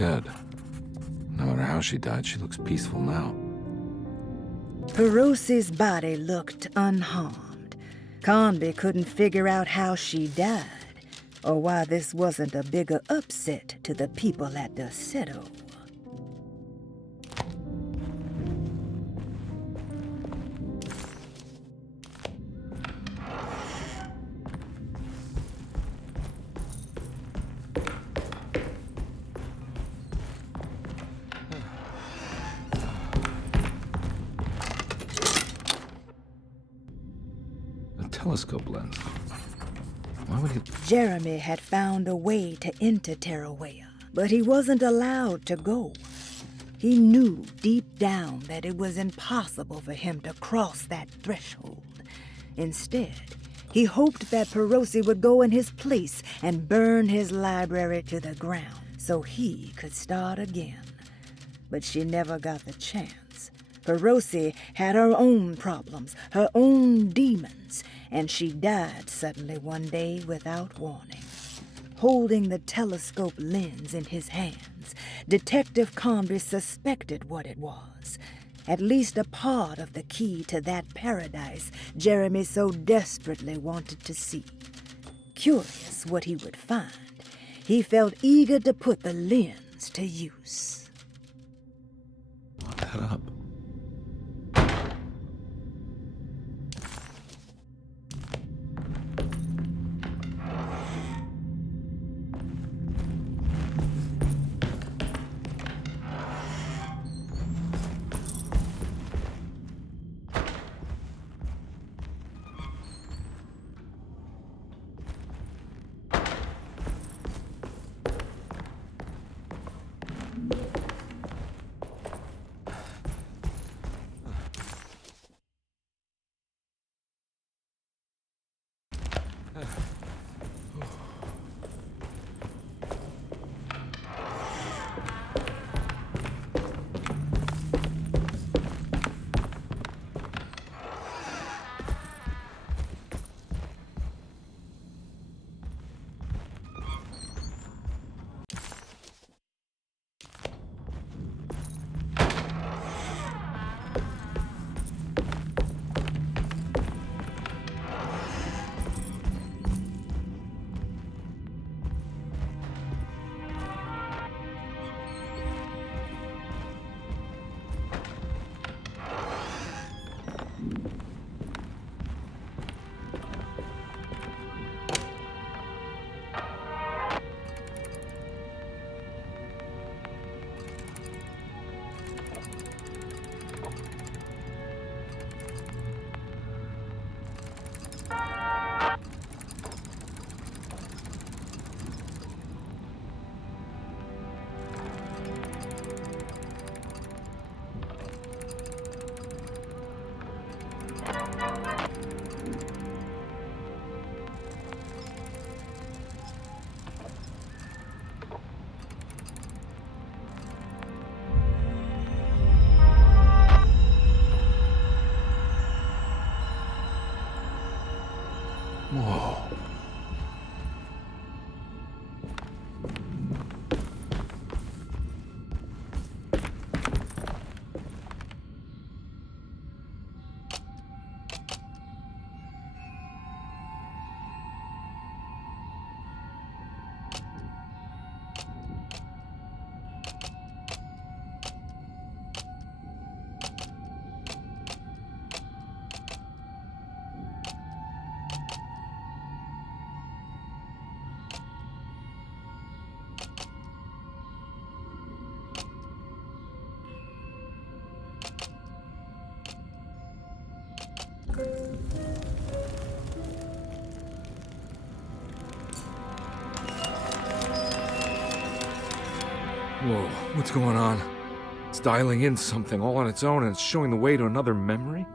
dead. No matter how she died, she looks peaceful now. Perosi's body looked unharmed. Carnby couldn't figure out how she died, or why this wasn't a bigger upset to the people at the Citadel. Telescope lens. Why would he... Jeremy had found a way to enter Terrawea, but he wasn't allowed to go. He knew deep down that it was impossible for him to cross that threshold. Instead, he hoped that Perosi would go in his place and burn his library to the ground so he could start again. But she never got the chance. Perosi had her own problems, her own demons, and she died suddenly one day without warning. Holding the telescope lens in his hands, Detective Carnby suspected what it was. At least a part of the key to that paradise Jeremy so desperately wanted to see. Curious what he would find, he felt eager to put the lens to use. Lock that up. Whoa. Whoa, what's going on? It's dialing in something all on its own and it's showing the way to another memory?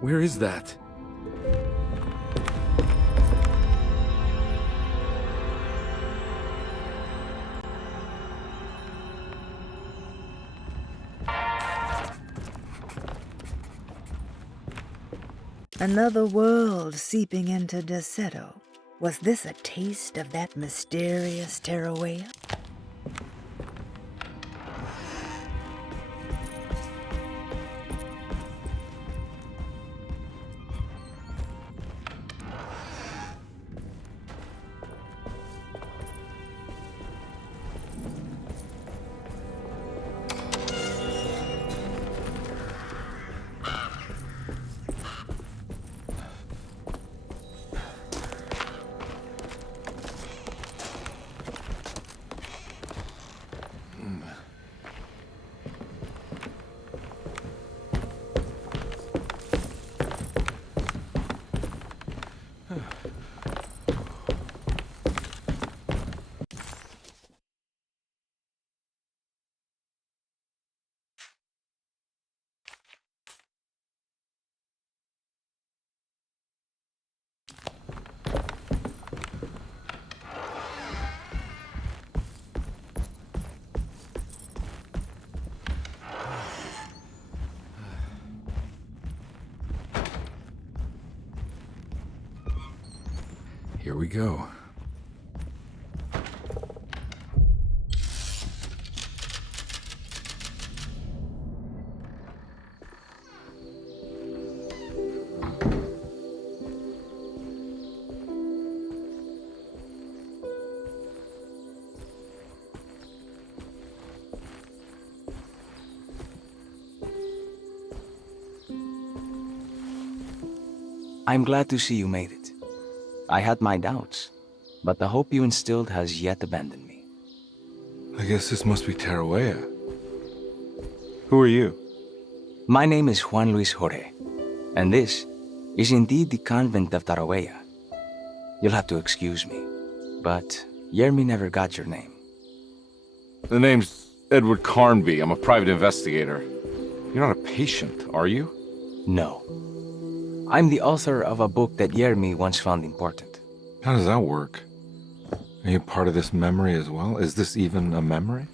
Where is that? Another world seeping into Deseto. Was this a taste of that mysterious Terrawea? Here we go. I'm glad to see you made it. I had my doubts, but the hope you instilled has yet abandoned me. I guess this must be Tarawea. Who are you? My name is Juan Luis Jorge, and this is indeed the convent of Tarawea. You'll have to excuse me, but Yermi never got your name. The name's Edward Carnby. I'm a private investigator. You're not a patient, are you? No. I'm the author of a book that Yermi once found important. How does that work? Are you part of this memory as well? Is this even a memory?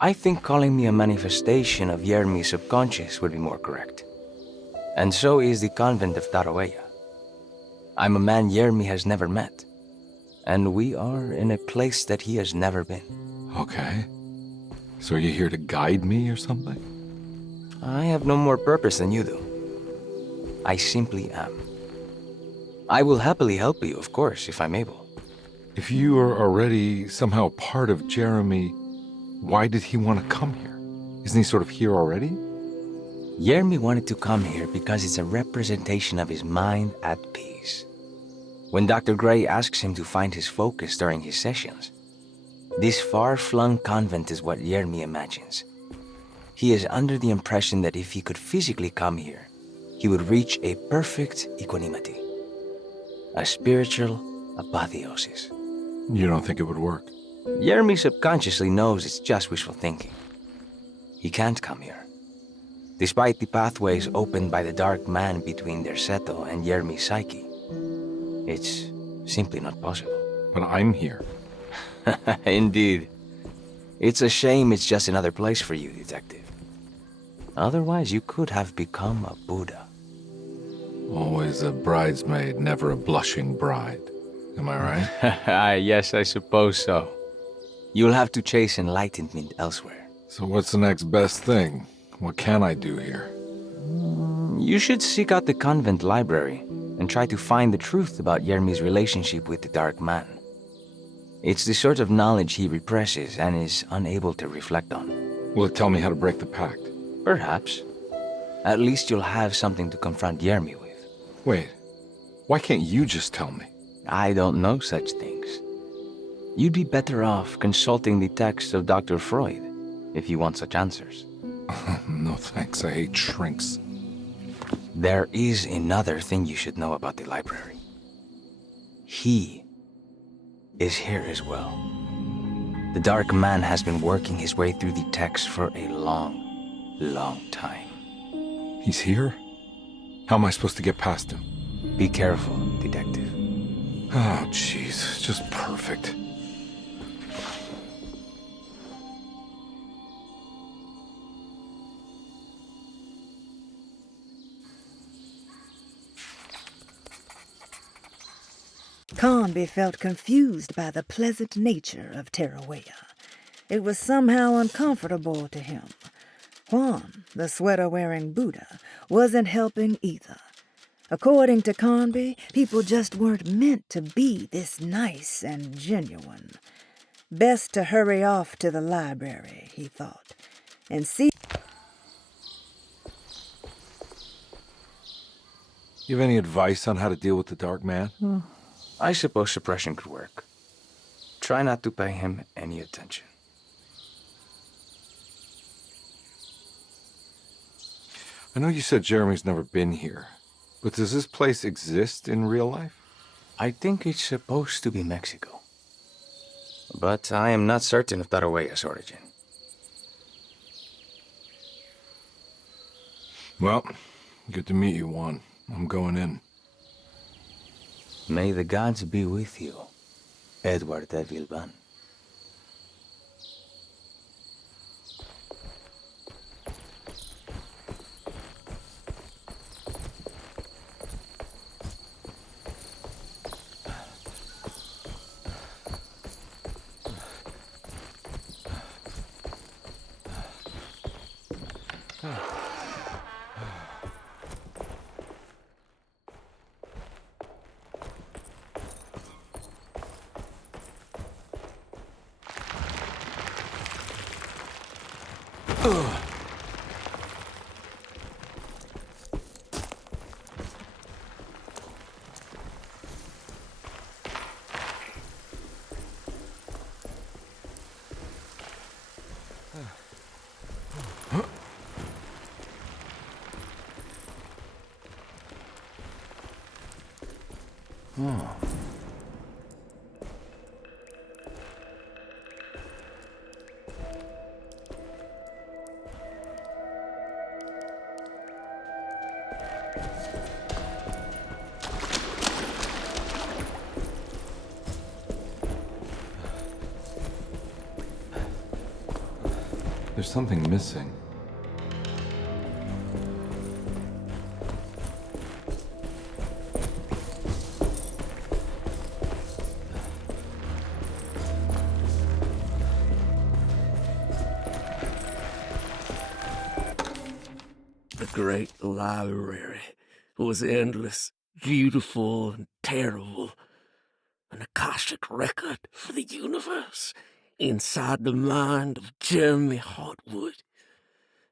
I think calling me a manifestation of Yermi's subconscious would be more correct. And so is the convent of Tarawea. I'm a man Yermi has never met, and we are in a place that he has never been. Okay. So are you here to guide me or something? I have no more purpose than you do. I simply am. I will happily help you, of course, if I'm able. If you are already somehow part of Jeremy, why did he want to come here? Isn't he sort of here already? Yermi wanted to come here because it's a representation of his mind at peace. When Dr. Gray asks him to find his focus during his sessions, this far-flung convent is what Yermi imagines. He is under the impression that if he could physically come here, he would reach a perfect equanimity, a spiritual apotheosis. You don't think it would work? Yermi subconsciously knows it's just wishful thinking. He can't come here. Despite the pathways opened by the dark man between their Seto and Yermi's psyche, it's simply not possible. But I'm here. Indeed. It's a shame it's just another place for you, Detective. Otherwise, you could have become a Buddha. Always a bridesmaid, never a blushing bride. Am I right? Yes, I suppose so. You'll have to chase enlightenment elsewhere. So what's the next best thing? What can I do here? You should seek out the convent library and try to find the truth about Yermi's relationship with the Dark Man. It's the sort of knowledge he represses and is unable to reflect on. Will it tell me how to break the pact? Perhaps. At least you'll have something to confront Yermi with. Wait, why can't you just tell me? I don't know such things. You'd be better off consulting the text of Dr. Freud if you want such answers. No thanks, I hate shrinks. There is another thing you should know about the library. He is here as well. The Dark Man has been working his way through the text for a long time. He's here? How am I supposed to get past him? Be careful, Detective. Oh, jeez, just perfect. Carnby felt confused by the pleasant nature of Tarawea. It was somehow uncomfortable to him. Juan, the sweater-wearing Buddha, wasn't helping either. According to Carnby, people just weren't meant to be this nice and genuine. Best to hurry off to the library, he thought, and see. You have any advice on how to deal with the Dark Man? I suppose suppression could work. Try not to pay him any attention. I know you said Jeremy's never been here, but does this place exist in real life? I think it's supposed to be Mexico. But I am not certain of Tarawea's origin. Well, good to meet you, Juan. I'm going in. May the gods be with you, Edward de Vilban. There's something missing. The great library was endless, beautiful, and terrible. An Akashic record for the universe inside the mind of Jeremy Hartwood,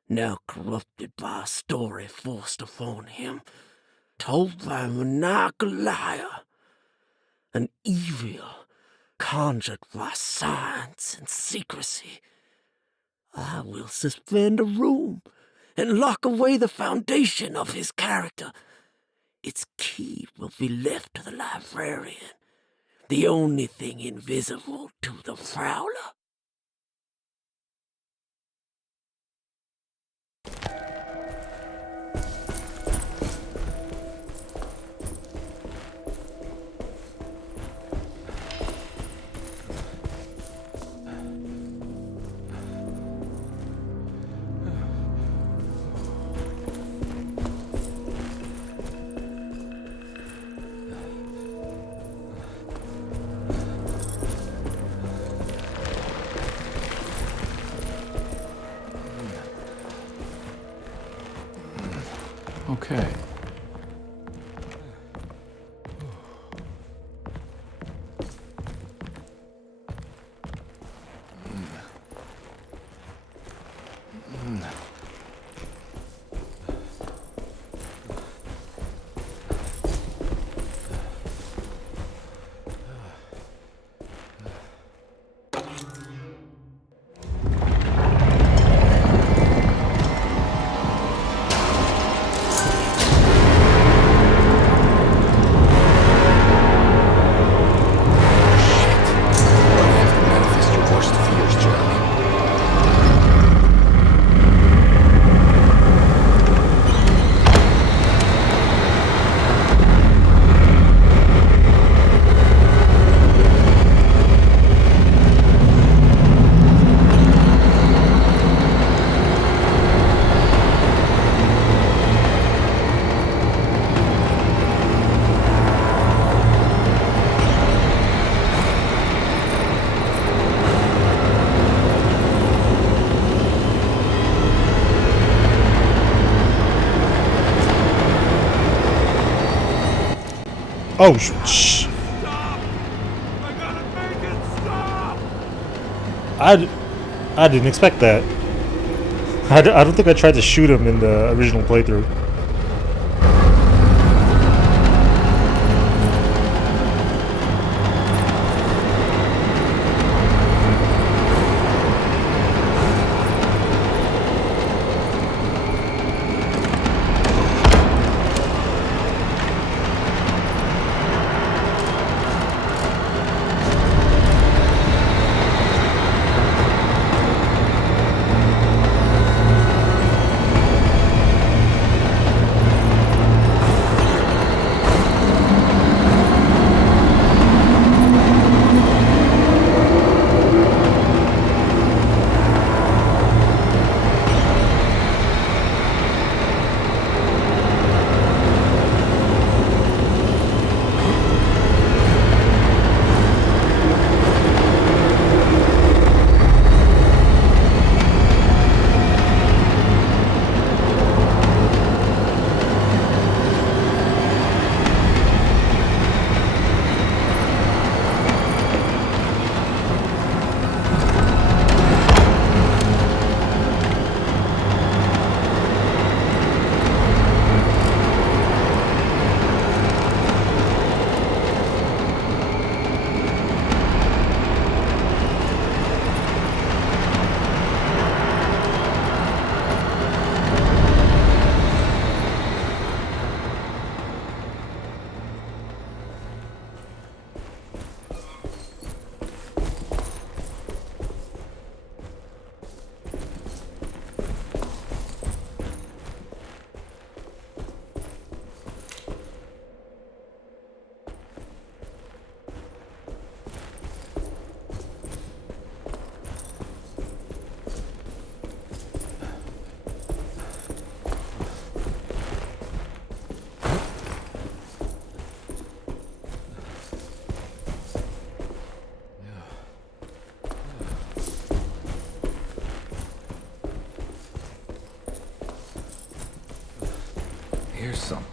now corrupted by a story forced upon him, told by a maniacal liar, an evil conjured by science and secrecy. I will suspend a room and lock away the foundation of his character. Its key will be left to the librarian, the only thing invisible to the prowler. Okay. Oh, shh. I didn't expect that. I don't think I tried to shoot him in the original playthrough. some.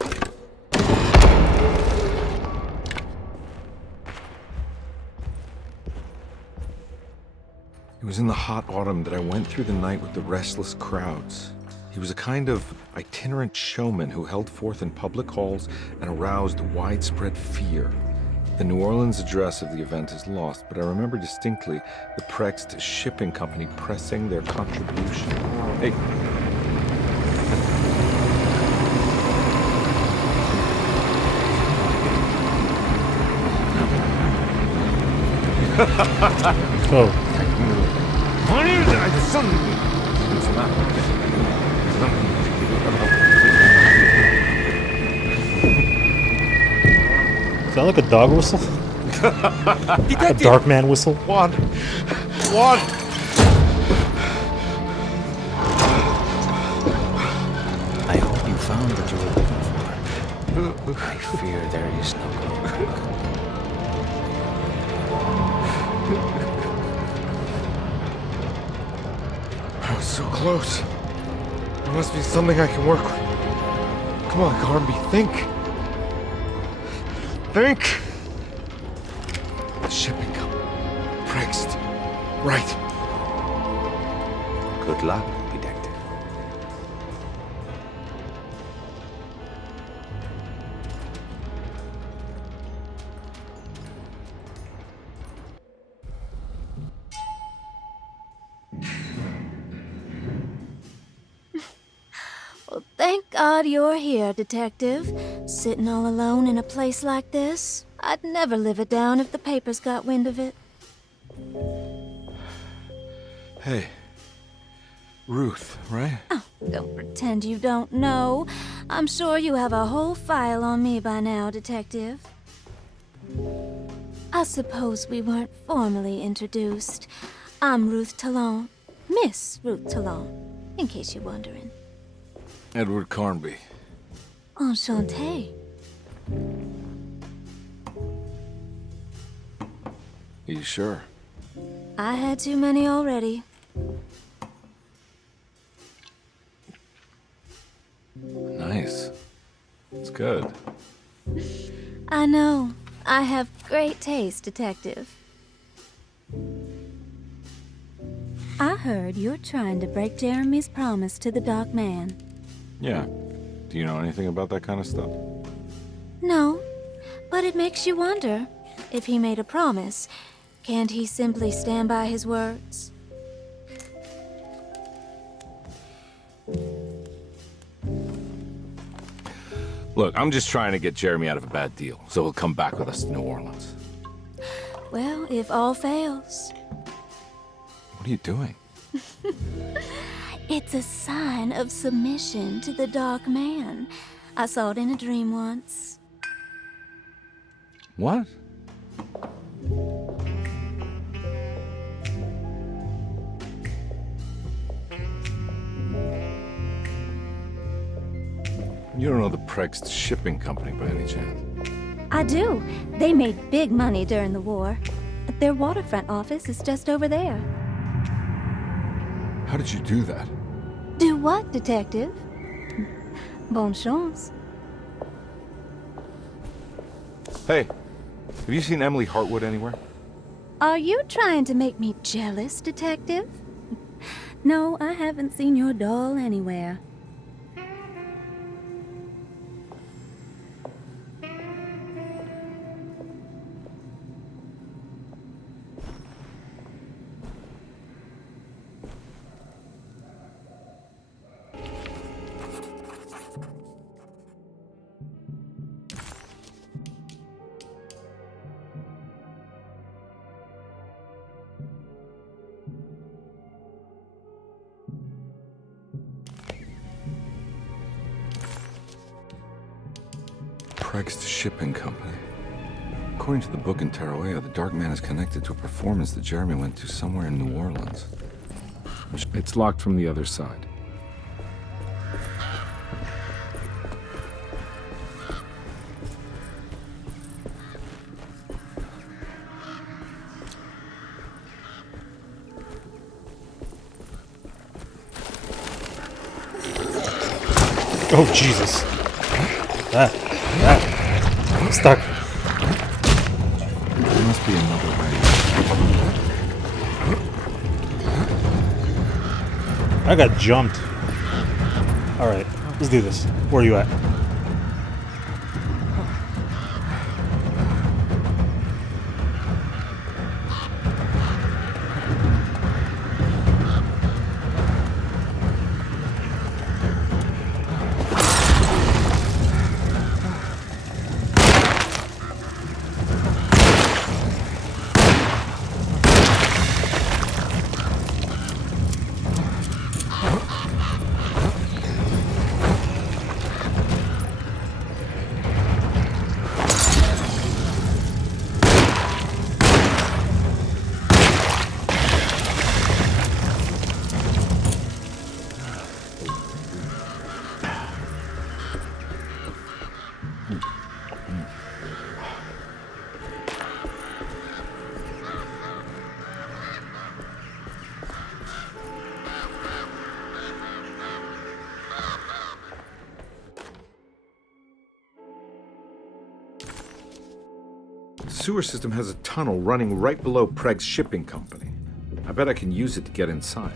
It was in the hot autumn that I went through the night with the restless crowds. He was a kind of itinerant showman who held forth in public halls and aroused widespread fear. The New Orleans address of the event is lost, but I remember distinctly the Prext Shipping Company pressing their contribution. Hey. Oh. Is that like a dog whistle? A dark man whistle? One. I hope you found what you were looking for. I fear there is no going back. I was so close. There must be something I can work with. Come on, Carnby, think. Think. The shipping company. Prext. Right. Good luck, detective. Well, thank God you're here, Detective. Sitting all alone in a place like this? I'd never live it down if the papers got wind of it. Hey. Ruth, right? Oh, don't pretend you don't know. I'm sure you have a whole file on me by now, Detective. I suppose we weren't formally introduced. I'm Ruth Talon. Miss Ruth Talon, in case you're wondering. Edward Carnby. Enchanté. Are you sure? I had too many already. Nice. It's good. I know. I have great taste, Detective. I heard you're trying to break Jeremy's promise to the Dark Man. Yeah. Do you know anything about that kind of stuff? No, but it makes you wonder. If he made a promise, can't he simply stand by his words? Look, I'm just trying to get Jeremy out of a bad deal, so he'll come back with us to New Orleans. Well, if all fails, What are you doing? it's a sign of submission to the Dark Man. I saw it in a dream once. What? You don't know the Prext Shipping Company by any chance? I do. They made big money during the war. Their Waterfront office is just over there. How did you do that? Do what, Detective? Bonne chance. Hey, have you seen Emily Hartwood anywhere? Are you trying to make me jealous, Detective? No, I haven't seen your doll anywhere. Prext Shipping Company. According to the book in Tarawea, the Dark Man is connected to a performance that Jeremy went to somewhere in New Orleans. It's locked from the other side. Oh, Jesus. I'm stuck. There must be another way. I got jumped. Alright, let's do this. Where are you at? The sewer system has a tunnel running right below Preg's shipping company. I bet I can use it to get inside.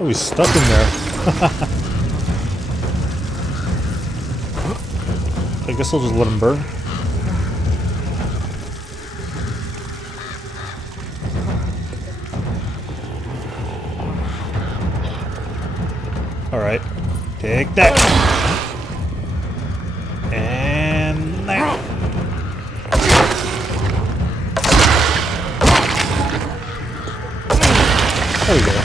Oh, he's stuck in there. I guess I'll just let him burn. Alright. Take that. And that. There we go.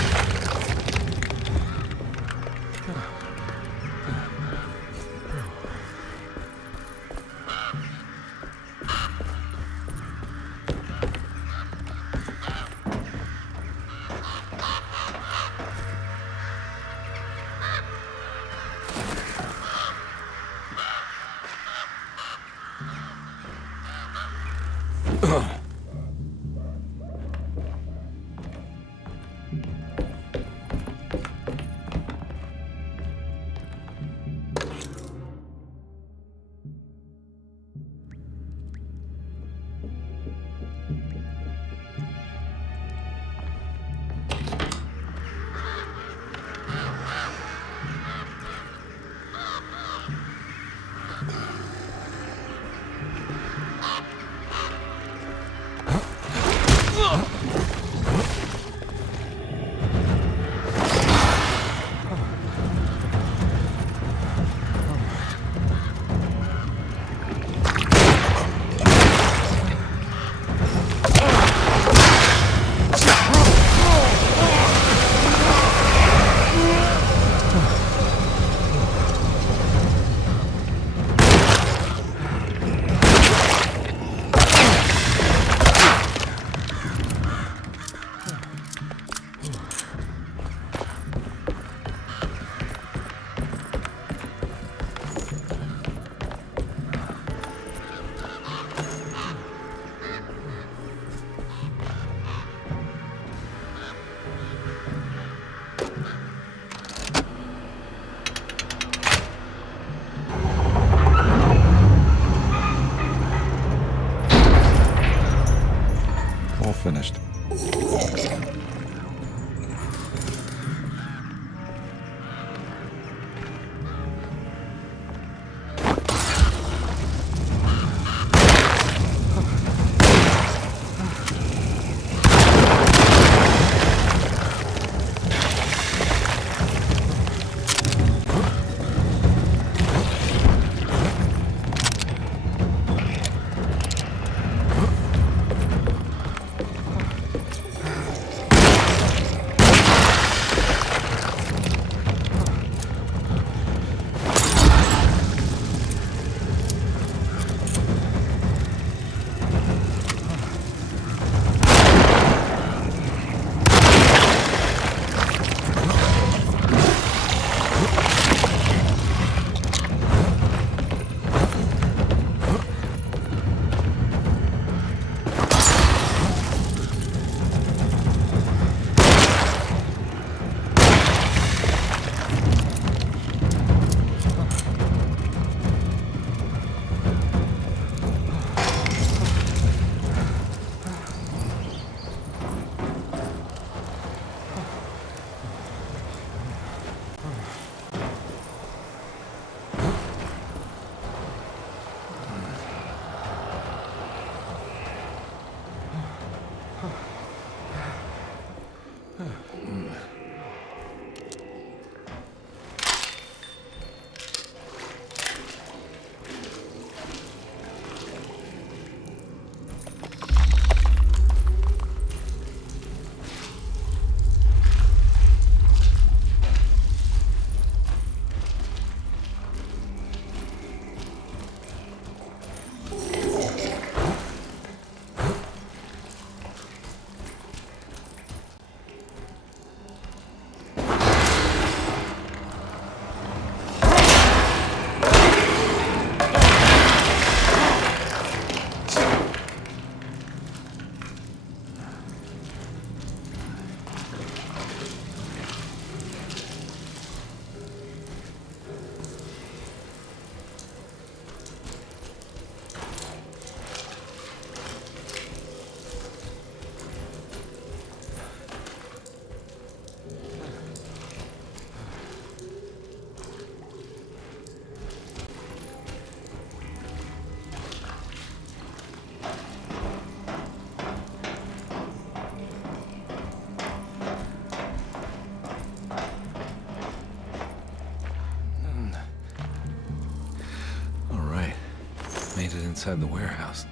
inside the warehouse.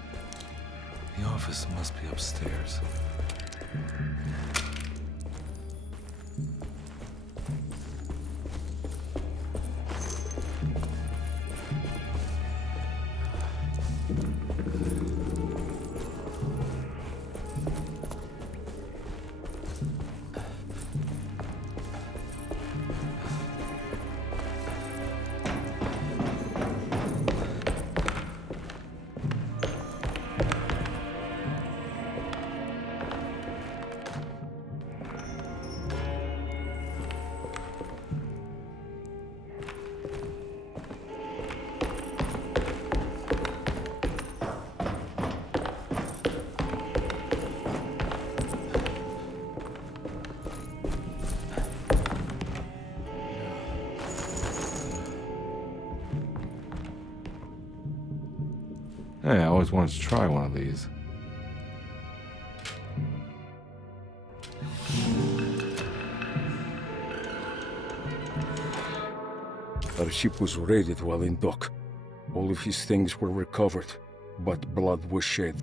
The office must be upstairs. Hey, I always wanted to try one of these. Our ship was raided while in dock. All of his things were recovered, but blood was shed.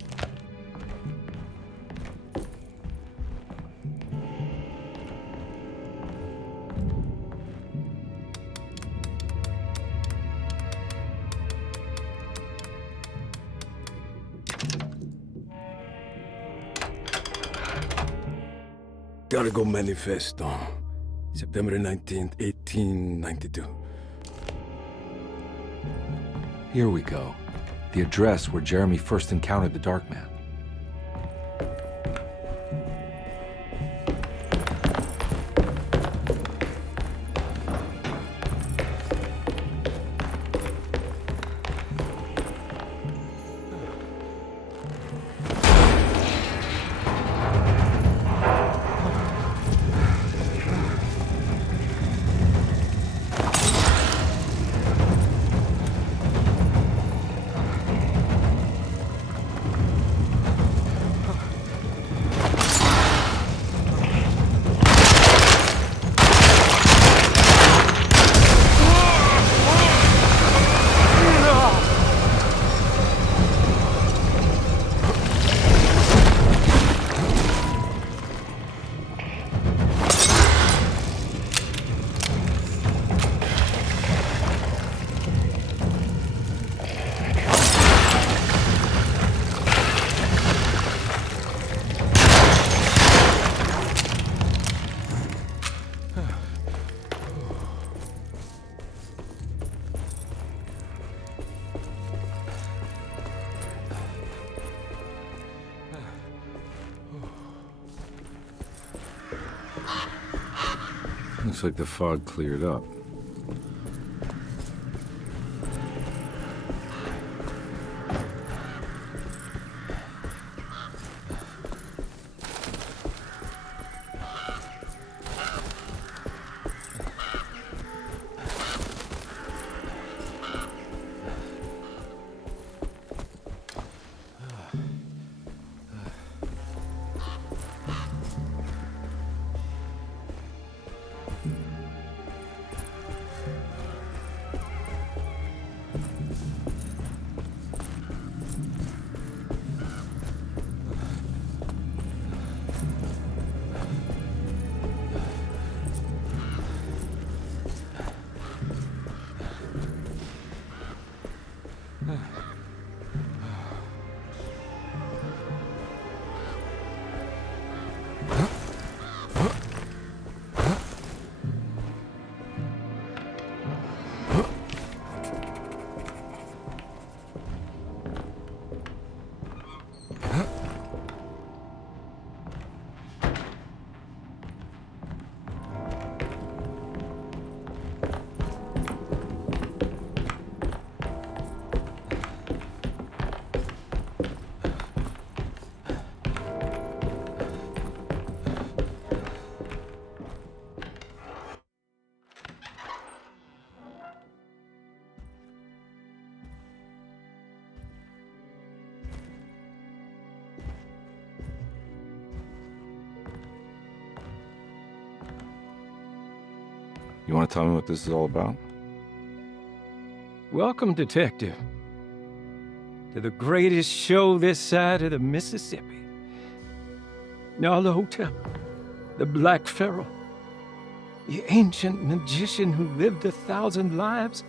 Cargo Manifesto, September 19th, 1892. Here we go. The address where Jeremy first encountered the Dark Man. Looks like the fog cleared up. You want to tell me what this is all about? Welcome, Detective. to the greatest show this side of the Mississippi. Nyarlathotep, the Black Pharaoh, the ancient magician who lived 1,000 lives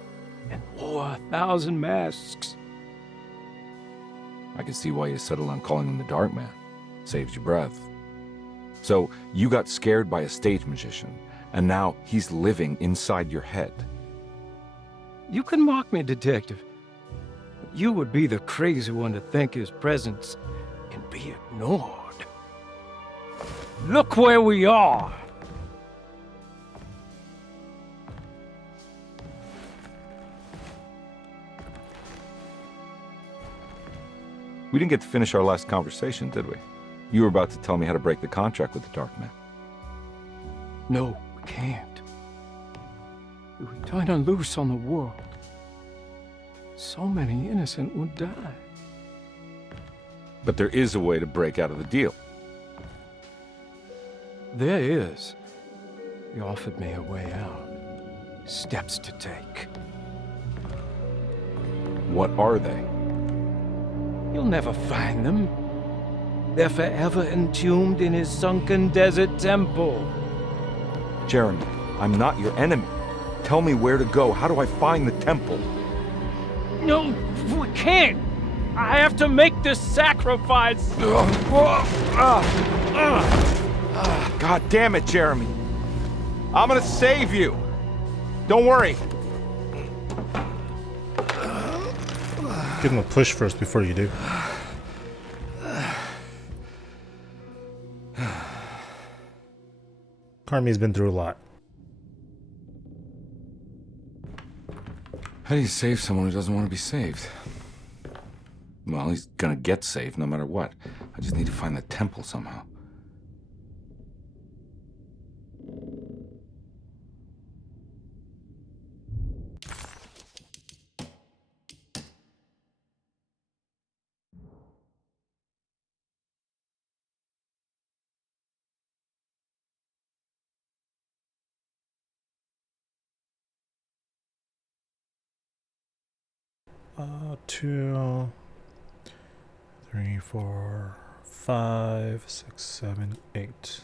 and wore 1,000 masks. I can see why you settled on calling him the Dark Man. Saves your breath. So, you got scared by a stage magician, and now he's living inside your head. You can mock me, Detective. But you would be the crazy one to think his presence can be ignored. Look where we are! We didn't get to finish our last conversation, did we? You were about to tell me how to break the contract with the Dark Man. No, we can't. If we turn her loose on the world, so many innocent would die. But there is a way to break out of the deal. There is. He offered me a way out. Steps to take. What are they? You'll never find them. They're forever entombed in his sunken desert temple. Jeremy, I'm not your enemy. Tell me where to go. How do I find the temple? No, we can't. I have to make this sacrifice. God damn it, Jeremy. I'm gonna save you. Don't worry. Give him a push first before you do. Carnby's been through a lot. How do you save someone who doesn't want to be saved? Well, he's gonna get saved no matter what. I just need to find the temple somehow. Two, 3, 4, 5, 6, 7, 8.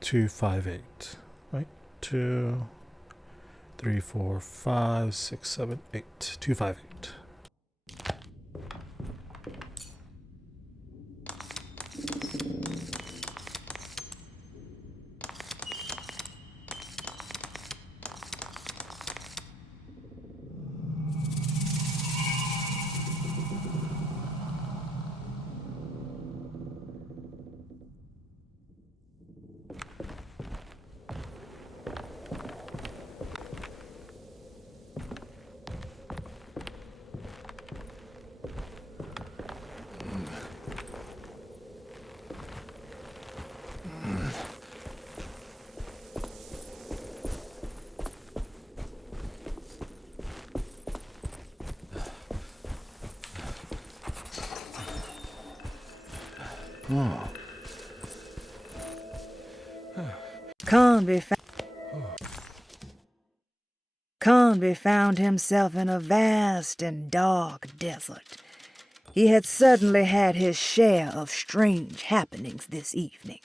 2, 5, 8. Right? 2, 3, 4, 5, 6, 7, 8. 2, 5, 8. Oh. Carnby found himself in a vast and dark desert. He had certainly had his share of strange happenings this evening,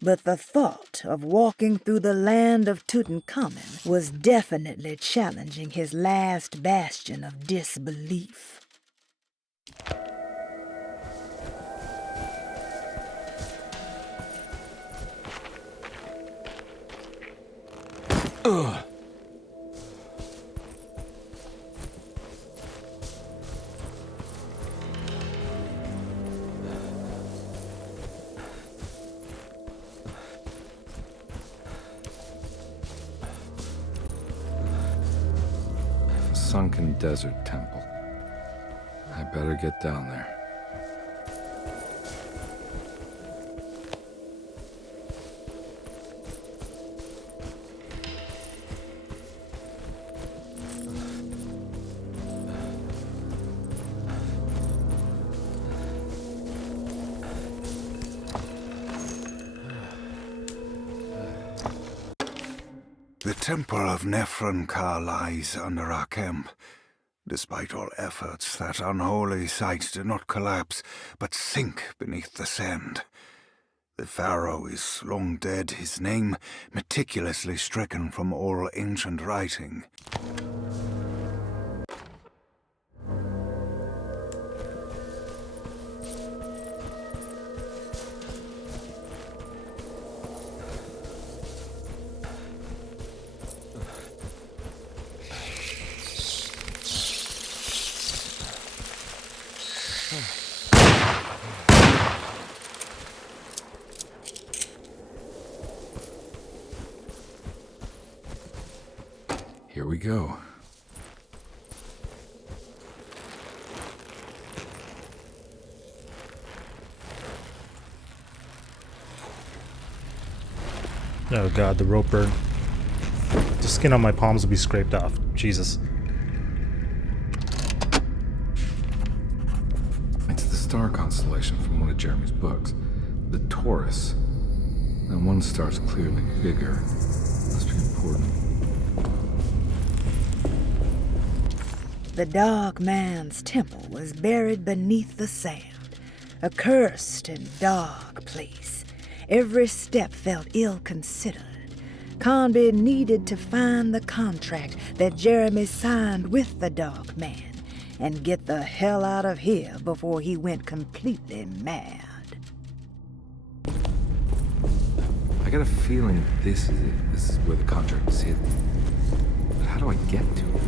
but the thought of walking through the land of Tutankhamun was definitely challenging his last bastion of disbelief. Ugh. Sunken Desert Temple. I better get down there. The temple of Nephron-Ka lies under our camp. Despite all efforts, that unholy sight did not collapse, but sink beneath the sand. The pharaoh is long dead, his name meticulously stricken from all ancient writing. Here we go. Oh god, the rope burn. The skin on my palms will be scraped off. Jesus. It's the star constellation from one of Jeremy's books. The Taurus. And one star's clearly bigger. Must be important. The Dark Man's temple was buried beneath the sand, a cursed and dark place. Every step felt ill-considered. Carnby needed to find the contract that Jeremy signed with the Dark Man and get the hell out of here before he went completely mad. I got a feeling this is it. This is where the contract is hidden. But how do I get to it?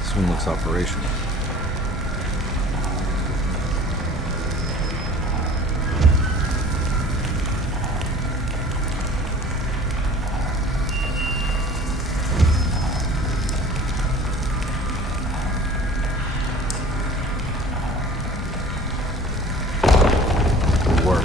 This one looks operational. Good work.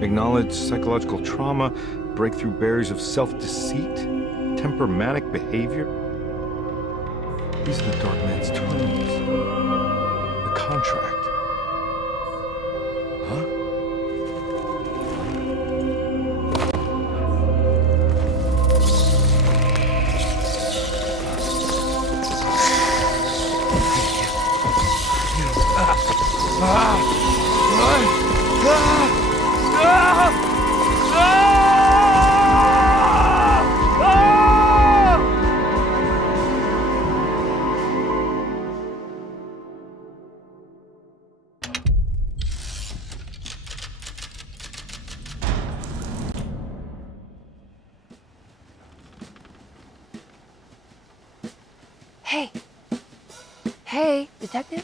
Acknowledge psychological trauma, breakthrough barriers of self-deceit, temperamentic behavior. These are the Dark Man's terms. The contract. Huh? Hey. Hey, detective?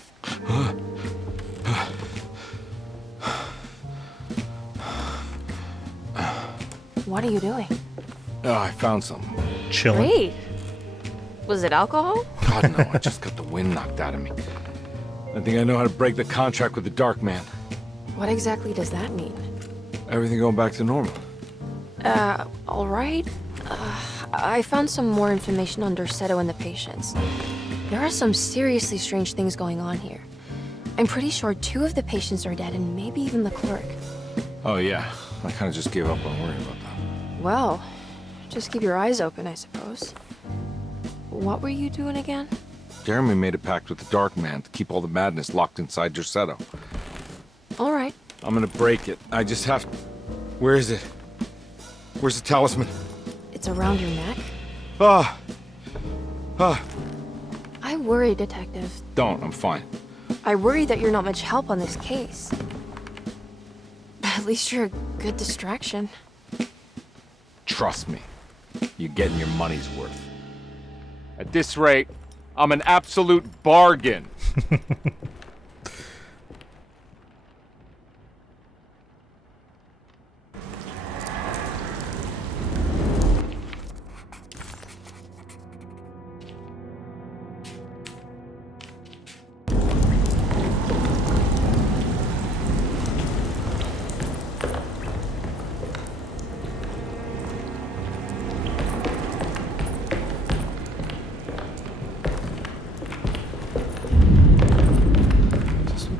What are you doing? Oh, I found something. Chilling. Great. Was it alcohol? God, no, I just got the wind knocked out of me. I think I know how to break the contract with the Dark Man. What exactly does that mean? Everything going back to normal. All right. I found some more information on Dorsetto and the patients. There are some seriously strange things going on here. I'm pretty sure 2 of the patients are dead and maybe even the clerk. Oh, yeah. I kind of just gave up on worrying about that. Well, just keep your eyes open, I suppose. What were you doing again? Jeremy made a pact with the Dark Man to keep all the madness locked inside Dorsetto. All right. I'm gonna break it. I just have... Where is it? Where's the talisman? It's around your neck? Ah! Ah! I worry, Detective. Don't, I'm fine. I worry that you're not much help on this case. At least you're a good distraction. Trust me. You're getting your money's worth. At this rate, I'm an absolute bargain.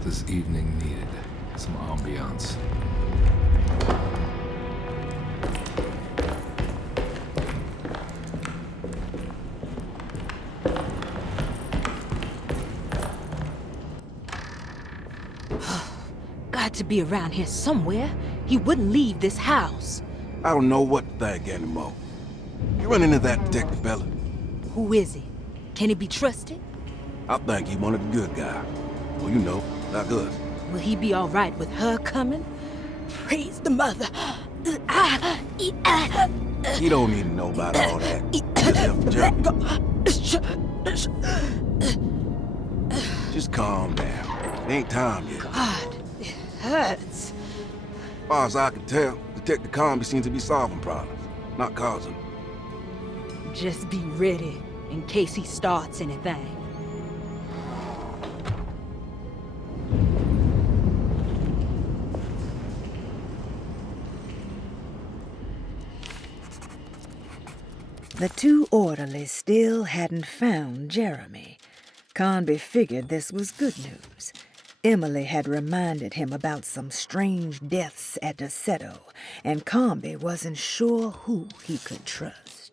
This evening needed some ambiance. Got to be around here somewhere. He wouldn't leave this house. I don't know what to think anymore. You run into that detective fella? Who is he? Can he be trusted? I think he one of the good guys. Well, you know, like us. Will he be all right with her coming? Praise the mother. He don't need to know about all that. Just calm down. It ain't time yet. God, it hurts. As far as I can tell, Detective Carnby seems to be solving problems, not causing them. Just be ready in case he starts anything. The 2 orderlies still hadn't found Jeremy. Carnby figured this was good news. Emily had reminded him about some strange deaths at Dorsetto, and Carnby wasn't sure who he could trust.